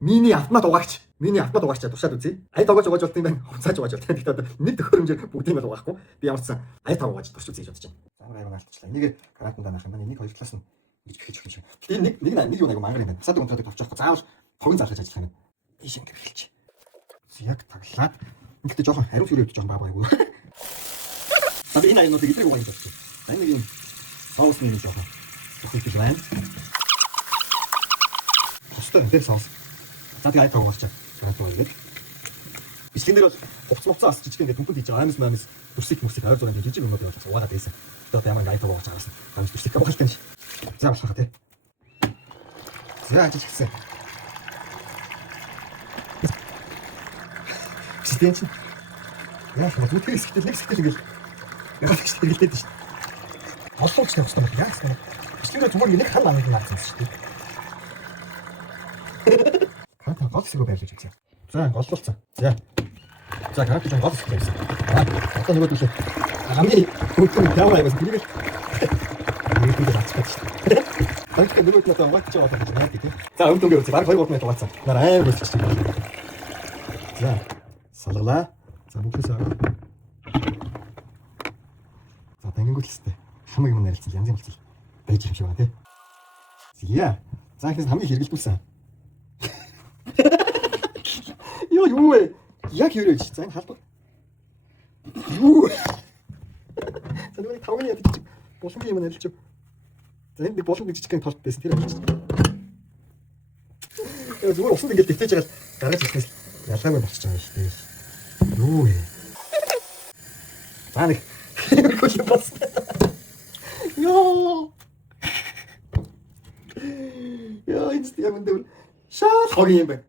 Миний автомат угаагч. Миний автомат угаагчаа туршаад үзье. Ая тогооч угааж болт юм байна. Хуцааж угааж болт. Тэгэхдээ одоо нэг төхөөрөмжөөр бүгдийг л угаахгүй. Би ямарчсан ая тав угааж турш үзье гэж бодож байна. Замаар аяга наалтчлаа. Энийг карантанда наах юм байна. Энийг хоёр талаас нь ингэж эхэлж өгч юм шиг. Тэгээ нэг юу нэг мангар юм байна. Асаад унтраад товчохгүй заавал тогон зарлаж ажиллах юм байна. Ийш ингэ эхэлж. Яг таглаад. Ингээд жоохон хариу сүрээд жоохон баа байгуу. Сабын энэ аюунуудыг идрэг угааж байна. Энэ нэг юм соусны нэг жоохон тохиолдож байна. Хостой энэ соус. За тэгээ айтаа угаачаа. Гараад байна. Бичлэн дээр бол хувцас бас жижиг ингээд түнхэл хийж байгаа. Амис мамис дүрсик мөсик 26 жижиг юмнууд явуулж угаагаад байсан. Одоо ямар айтаа угааж байгаас. Амис дүрсик угаалтай. За болох хаа тий. За ажиж гисэн. Систем чинь. Яах вэ? Үтгэх хэсэгт нэг хэсэгт ингээл яг хэсэгт хэлээд шүү дээ. Олоолч тавьсан юм яах вэ? Бичлэнгээ зүгээр нэг хал амыг наацсан шүү дээ. Карта гол хэсгөө байрлаж үзье. За голлолцсон. За карта ч гол хэсэг байсан. Одоо нөгөө түлээ. Хамгийн хөлтөнд яваа юм байна. Тэрийг ачаад шүү дээ. Таньд нөгөө нь одоо угааж байгаа юм байна тий. За өвдөнгөө үзье. Бараг 2-3 минут угаацсан. Нар амар болчих чинь. За салгалаа. За бүгдээс аваа. За тангингүүт хэвчтэй. Хамаг юм нарилцсан янз юм болчих. Байж юм шиг байна тий. Зя. За ихнээс хамгийн хэрэгэлдүүлсэн. Юу вэ? Яг юу ч зан халбар. Юу. За нэг тавны ядчих. Болонгийн юм нарилж. За энд нэг болон гэж жижигхэн толт байсан тэр авчих. Зүгээр усанд ингээд дэвтэж байгаа гараж ирснээс ялгаагүй болчих байгаа шүү дээ. Юу вэ? За нэг хөөе бас. Яа. Яа энэ яг энэ шал хогийн юм байна.